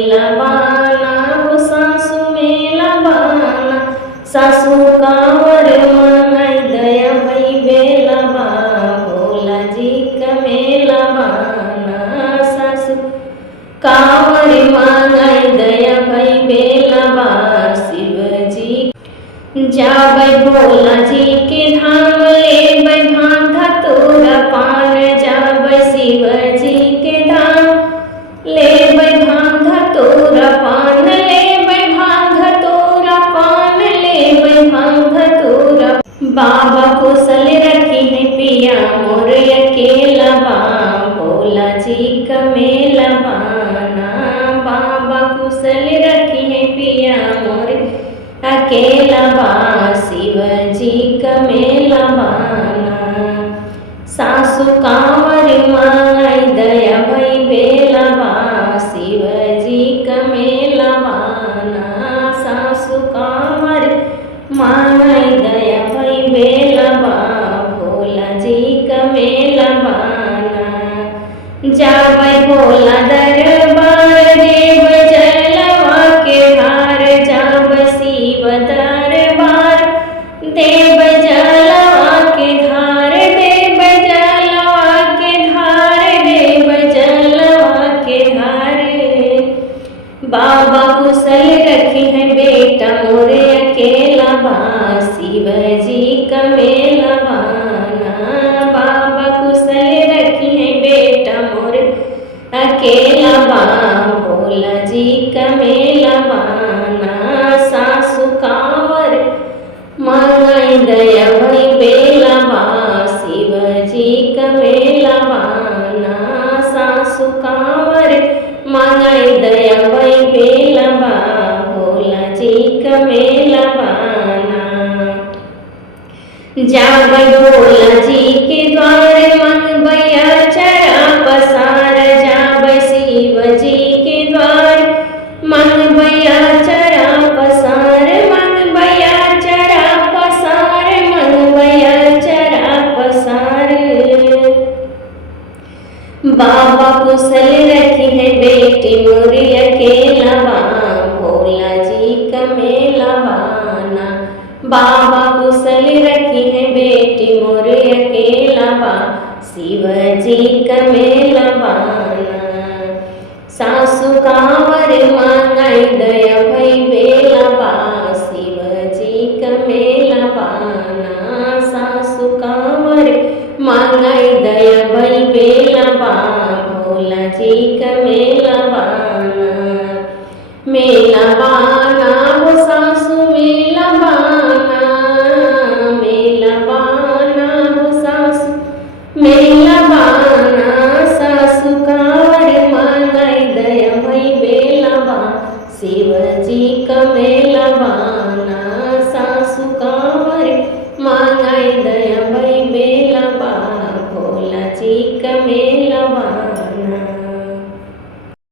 मेलबाना हो सासु मेलबाना, सासु कांवर मांगाई दया भई बेलबा, भोला जी का मेलबाना। सासु कांवर मांगाई दया भई बेलबा, शिव जी जाबै भोला जी के धाम, लेबै भांग धतूरा पान, जाबै शिव जी के धाम, लेबै भांग धतूरा पान, लेबै भांग धतूरा पान, लेबै भांग धतूरा। बाबा कुशल रखी है पिया मोर अकेला बा, भोला जी का मेलबाना। बाबा कुशल रखी है पिया मोर अकेला बा, शिव जी का मेलबाना। सासु कांवर मांगाई दया भई बेलबा, शिव जी का मेलबाना। सासु कांवर मांगाई दया भई बेलबा, भोला जी का मेलबाना। जाबै भोला दरबार, देव जलवा के हार, जाबै शिव दरबार, देव जलवा के धार, देव जलवा के धार, देव जलवा के धार। बाबा कुशल रखी है बेटा मोरे अकेला बा, शिव जी का मेलबाना। बाबा कुशल रखी है बेटा मोरे अकेला बा, भोला जी का मेलबाना। सासु कांवर मांगाई दया भई बेलबा, शिव जी का मेलबाना। सासु कांवर मांगाई दया भई बेलबा, भोला जी का मेलबाना। जाबै भोला जी के द्वार, मंगबै अचरा पसार, जाबै शिव जी के द्वार, मंगबै अचरा पसार, मंगबै अचरा पसार, मंगबै अचरा पसार। बाबा कुशल रखी है बेटी मोरी अकेला बा, भोला जी का मेलबाना। बाबा कुशल रखी है बेटी मोरे अकेला बा, शिव जी का मेलबाना। सासु कांवर मांगाई दया भई बेलबा, शिव जी का मेलबाना। सासु कांवर मांगाई दया भई बेलबा, भोला जी का मेलबाना। मेलबाना हो सासु मेलबाना, मेलबाना हो सासु मेलबाना। सासु कांवर मांगाई दया भई बेलबा, शिव जी का मेलबाना।